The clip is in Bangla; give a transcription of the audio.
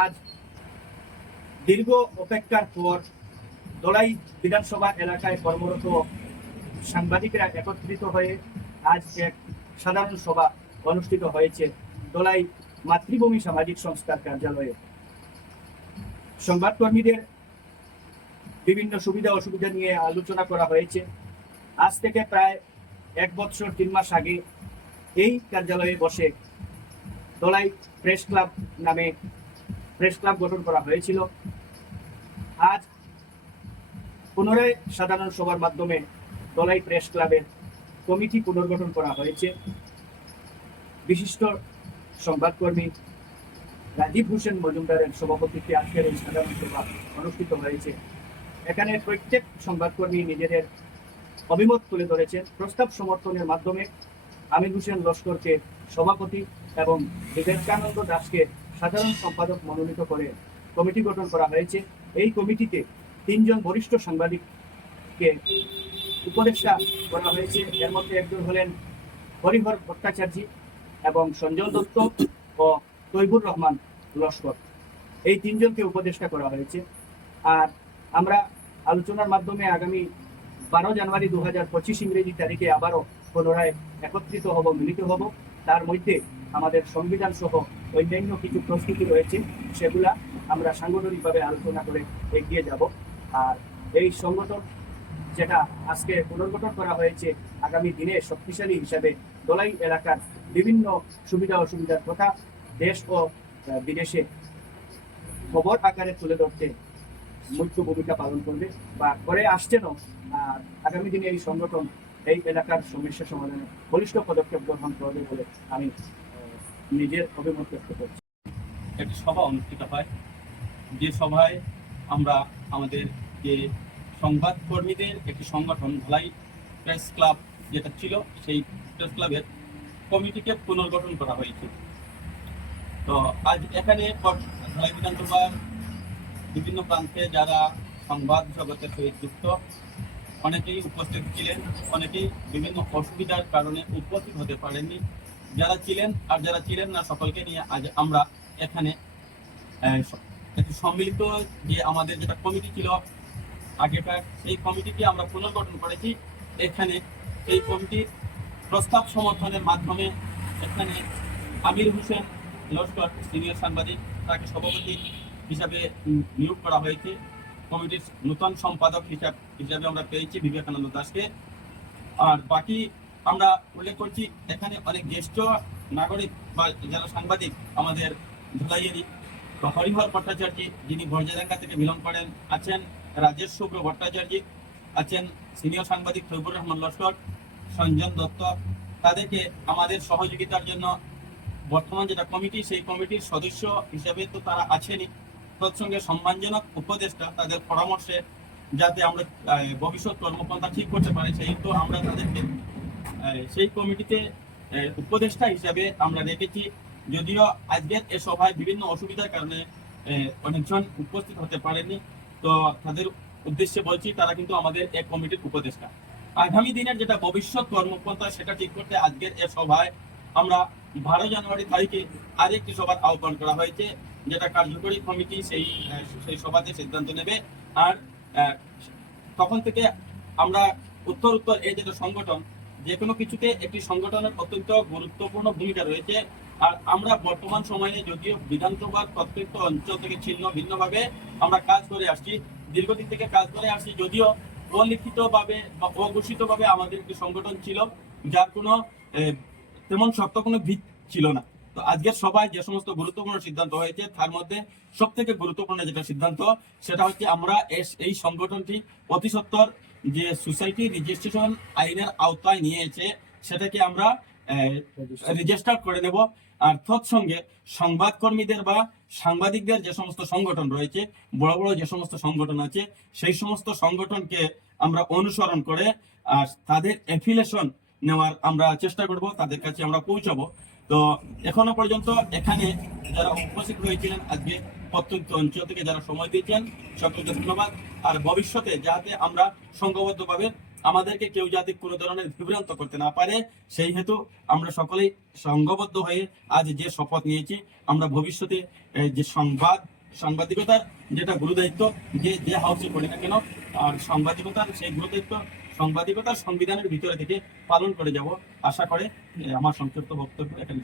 আজ দীর্ঘ অপেক্ষার পর দলাই বিধানসভা এলাকায় কর্মরত সাংবাদিকরা একত্রিত হয়ে আজ এক সাধারণ সভা অনুষ্ঠিত হয়েছে দলাই মাতৃভূমি সামাজিক সংস্থার কার্যালয়ে। সংবাদকর্মীদের বিভিন্ন সুবিধা অসুবিধা নিয়ে আলোচনা করা হয়েছে। আজ থেকে প্রায় এক বছর তিন মাস আগে এই কার্যালয়ে বসে দলাই প্রেস ক্লাব নামে প্রেস ক্লাব গঠন করা হয়েছিল। আজ পুনরায় সাধারণ সভার মাধ্যমে দলাই প্রেস ক্লাবের কমিটি পুনর্গঠন করা হয়েছে। বিশিষ্ট সংবাদকর্মী রাজীব হোসেন মজুমদারের সভাপতিত্বে আজকের এই সাধারণ সভা অনুষ্ঠিত হয়েছে। এখানে প্রত্যেক সংবাদকর্মী নিজেদের অভিমত তুলে ধরেছেন। প্রস্তাব সমর্থনের মাধ্যমে আমির হোসেন লস্করকে সভাপতি এবং বিবেকানন্দ দাসকে সাধারণ সম্পাদক মনোনীত করে কমিটি গঠন করা হয়েছে। এই কমিটিতে তিনজন বরিষ্ঠ সাংবাদিককে উপদেষ্টা করা হয়েছে। এর মধ্যে একজন হলেন হরিহর ভট্টাচার্য এবং সঞ্জয় দত্ত ও তৈবুর রহমান লস্কর। এই তিনজনকে উপদেষ্টা করা হয়েছে। আর আমরা আলোচনার মাধ্যমে আগামী বারো জানুয়ারি দু হাজার পঁচিশ ইংরেজি তারিখে আবারও পুনরায় একত্রিত হব, মিলিত হব। তার মধ্যে আমাদের সংবিধান সহ অন্যান্য কিছু প্রস্তুতি রয়েছে, সেগুলা আমরা সাংগঠনিকভাবে আলোচনা করে এগিয়ে যাব। আর এই সংগঠন যেটা আজকে পুনর্গঠন করা হয়েছে, আগামী দিনে শক্তিশালী হিসাবে দলাই এলাকার বিভিন্ন সুবিধা অসুবিধার কথা দেশ ও বিদেশে খবর আকারে তুলে ধরতে মুখ্য ভূমিকা পালন করবে বা করে আসছেনও আগামী দিনে এই সংগঠন এই এলাকার সমস্যা সমাধানে বলিষ্ঠ পদক্ষেপ গ্রহণ করবে বলে আমি নিজের অভিমত ব্যক্ত করছি। একটি সভা অনুষ্ঠিত হয়। যে সভায় আমরা আমাদের যে সংবাদ কর্মীদের একটি সংগঠন, ধলাই প্রেস ক্লাব যেটা ছিল, সেই প্রেস ক্লাবের কমিটিকে পুনর্গঠন করা হয়েছে। তো আজ এখানে ধলাই বিধানসভার বিভিন্ন প্রান্তে যারা সংবাদ জগতের সহিত যুক্ত, অনেকেই উপস্থিত ছিলেন, অনেকেই বিভিন্ন অসুবিধার কারণে উপস্থিত হতে পারেননি। যারা ছিলেন আর যারা ছিলেন না, সকলকে নিয়ে আজ আমরা এখানে সম্মিলিত যে আমাদের যেটা কমিটি ছিল, আগেকার সেই কমিটিকে আমরা পুনর্গঠন করেছি। এখানে এই কমিটির প্রস্তাব সমর্থনের মাধ্যমে এখানে আমির হোসেন লস্কর, সিনিয়র সাংবাদিক, তাকে সভাপতি হিসাবে নিয়োগ করা হয়েছে। কমিটির নূতন সম্পাদক হিসাব হিসাবে আমরা পেয়েছি বিবেকানন্দ দাসকে। আর বাকি আমরা উল্লেখ করছি, এখানে অনেক জ্যেষ্ঠ নাগরিক বা যারা সাংবাদিক আমাদের ধুলাইয়েরই হরিহর ভট্টাচার্য, যিনি বর্জারাঙ্গা থেকে বিলং করেন, আছেন রাজেশ শুভ্র ভট্টাচার্য, আছেন সিনিয়র সাংবাদিক তৈবুর রহমান লস্কর, সঞ্জন দত্ত। তাদেরকে আমাদের সহযোগিতার জন্য বর্তমান যেটা কমিটি, সেই কমিটির সদস্য হিসেবে তো তারা আছেনই। তৎসঙ্গে সম্মানজনক উপদেষ্টা তাদের পরামর্শে যাতে আমরা ভবিষ্যৎ কর্মপন্থা ঠিক করতে পারি, সেই তো আমরা তাদেরকে সেই কমিটিতে উপদেষ্টা হিসাবে আমরা রেখেছি যদিও আজকের এ সভায় বিভিন্ন অসুবিধার কারণে অনেকজন উপস্থিত হতে পারেনি তো তাদের উদ্দেশ্যে বলছি, তারা কিন্তু আমাদের এক কমিটির উপদেষ্টা। আগামী দিনের যেটা ভবিষ্যৎ কর্মপন্থা, সেটা ঠিক করতে আজকের এ সভায় আমরা বারো জানুয়ারি তারিখে আরেকটি সভার আহ্বান করা হয়েছে, যেটা কার্যকরী কমিটি সেই সেই সভাতে সিদ্ধান্ত নেবে। আর তখন থেকে আমরা উত্তর উত্তর এই যেটা সংগঠন যে কোনো কিছুতে একটি সংগঠনের অত্যন্ত গুরুত্বপূর্ণ ভূমিকা রয়েছে। আর আমরা বর্তমান সময়ে যদিও বিধানসভার প্রত্যেকটা অঞ্চল থেকে ছিন্ন ভিন্নভাবে আমরা কাজ করে আসছি, দীর্ঘদিন থেকে কাজ করে আসছি, যদিও অলিখিতভাবে বা অঘোষিতভাবে আমাদের একটি সংগঠন ছিল, যার কোনো তেমন শক্ত কোনো ভিত ছিল না। তো আজকের সবাই যে সমস্ত গুরুত্বপূর্ণ সিদ্ধান্ত হয়েছে, তার মধ্যে সব থেকে গুরুত্বপূর্ণ যেটা সিদ্ধান্ত, সেটা হচ্ছে আমরা এই সংগঠনটি অতি সত্বর যে সোসাইটি রেজিস্ট্রেশন আইনের আওতায় নিয়েছে সেটাকে আমরা রেজিস্টার করে নেব। আর তৎসঙ্গে সংবাদকর্মীদের বা সাংবাদিকদের যে সমস্ত সংগঠন রয়েছে, বড় বড় যে সমস্ত সংগঠন আছে, সেই সমস্ত সংগঠনকে আমরা অনুসরণ করে আর তাদের অ্যাফিলেশন নেওয়ার আমরা চেষ্টা করব, তাদের কাছে আমরা পৌঁছাবো। তো এখনও পর্যন্ত এখানে যারা উপস্থিত হয়েছিলেন আজকে প্রত্যন্ত অঞ্চল থেকে যারা সময় দিয়েছেন, সকলকে ধন্যবাদ আর ভবিষ্যতে যাতে আমরা সংঘবদ্ধভাবে আমাদেরকে কেউ যাতে কোনো ধরনের বিভ্রান্ত করতে না পারে, সেই হেতু আমরা সকলেই সংঘবদ্ধ হয়ে আজ যে শপথ নিয়েছি, আমরা ভবিষ্যতে যে সংবাদ, সাংবাদিকতার যেটা গুরুদায়িত্ব, যে যে হাউসে করি না কেন, আর সাংবাদিকতার সেই গুরুদায়িত্ব, সাংবাদিকতার সংবিধানের ভিতরে থেকে পালন করে যাব আশা করে আমার সংক্ষিপ্ত বক্তব্য এখানে।